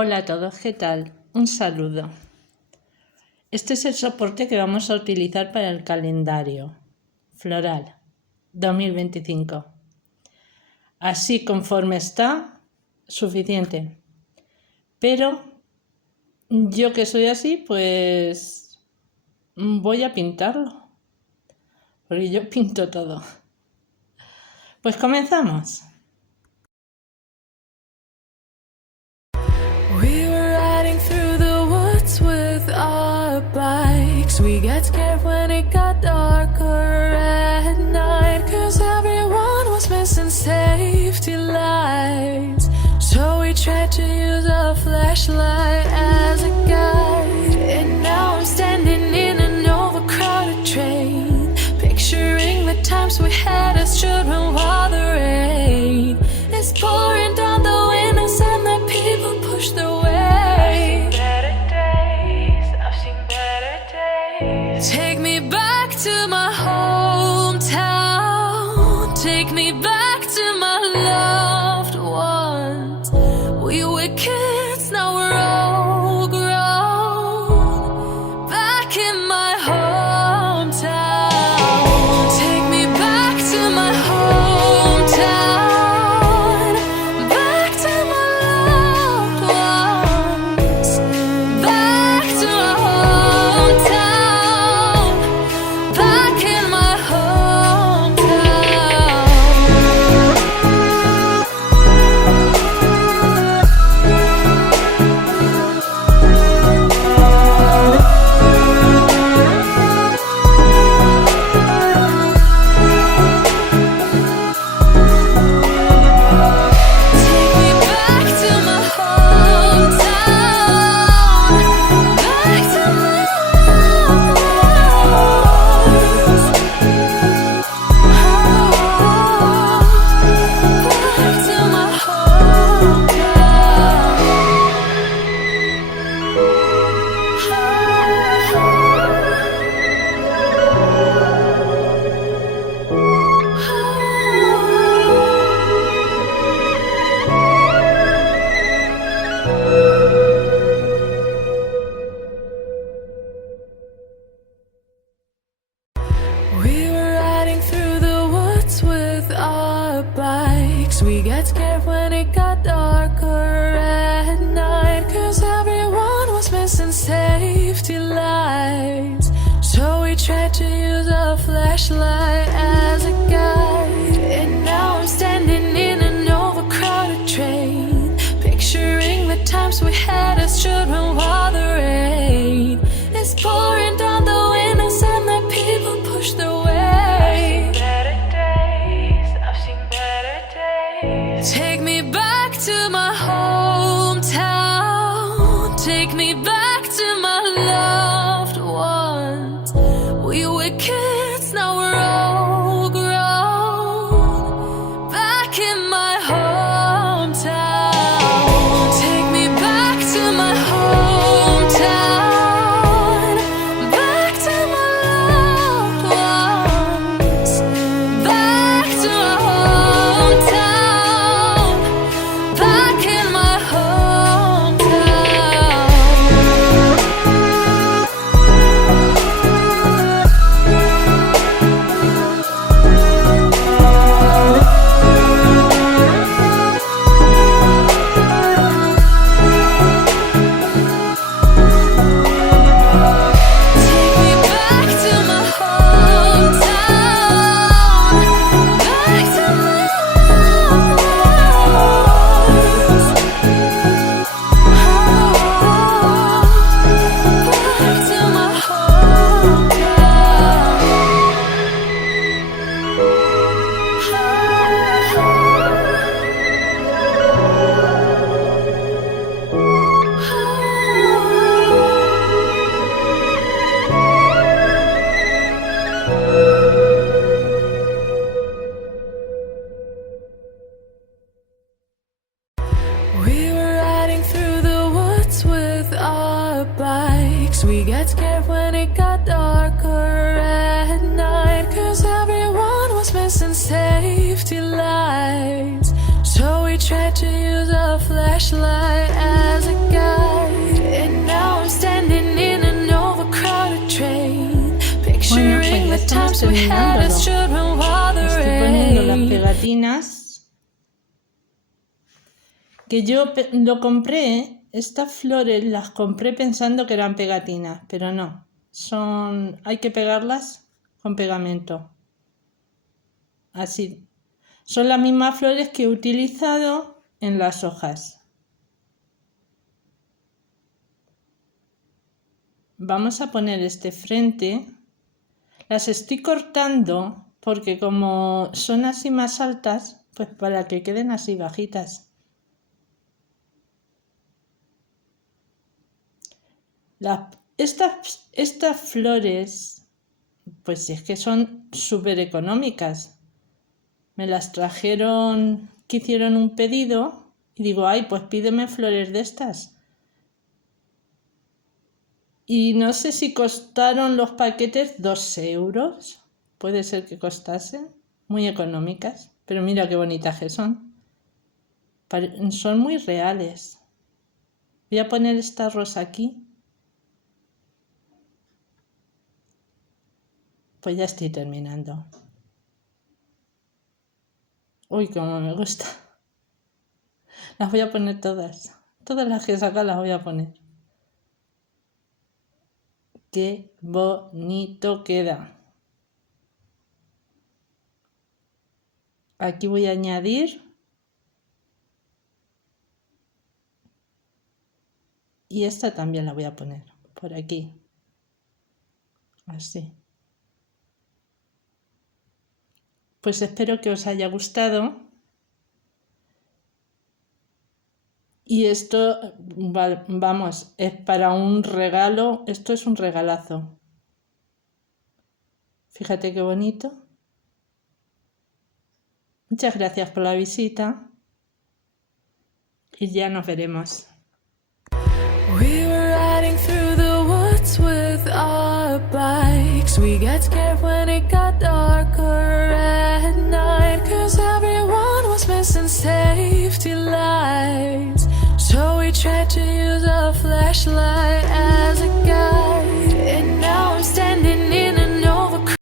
Hola a todos, ¿qué tal? Un saludo. Este es el soporte que vamos a utilizar para el calendario Floral 2025. Así conforme está, suficiente. Pero yo que soy así, pues voy a pintarlo. Porque yo pinto todo. Pues comenzamos. We got scared when it got darker at night, 'cause everyone was missing safety lights. So we tried to use a flashlight as a guide. And now I'm standing in an overcrowded train, picturing the times we had as children while the rain is pouring down the windows and the people push their way. Take me back to my hometown. Take me back to my loved ones. We were kids, now we're all grown. Back in my hometown. Take me back to my hometown. Back to my loved ones. Back to my hometown. We got scared when it got darker at night, 'cause everyone was missing safety lights. So we tried to use a flashlight as a guide. And now I'm standing in an overcrowded train, picturing the times we had as children while the rain is pouring down the windows and the people push their way. Take me back to my hometown. Take me back to my loved ones. We were kids, now we're all grown. Back in my hometown. Take me back to my hometown. Back to my loved ones. Back to my hometown. We got scared when it got darker at night, 'cause everyone was missing safety lights. So we tried to use a flashlight as a guide. times we had as children while the Estoy poniendo las rain. pegatinas que yo lo compré. Estas flores las compré pensando que eran pegatinas, pero no. Hay que pegarlas con pegamento. Así. Son las mismas flores que he utilizado en las hojas. Vamos a poner este frente. Las estoy cortando porque como son así más altas, pues para que queden así bajitas. Estas flores, pues es que son súper económicas. Me las trajeron, que hicieron un pedido y digo, ay, pues pídeme flores de estas. Y no sé si costaron los paquetes 2 euros. Puede ser que costasen. Muy económicas. Pero mira qué bonitas que son. Son muy reales. Voy a poner esta rosa aquí. Pues ya estoy terminando. Uy, cómo me gusta. Las voy a poner todas. Todas las que saca las voy a poner. Qué bonito queda. Aquí voy a añadir. Y esta también la voy a poner por aquí. Así. Pues espero que os haya gustado. Y esto, vamos, es para un regalo. Esto es un regalazo. Fíjate qué bonito. Muchas gracias por la visita. Y ya nos veremos. We were riding through the woods with our bikes. We got scared when it got darker at night, 'cause everyone was missing safety lights. So we tried to use a flashlight.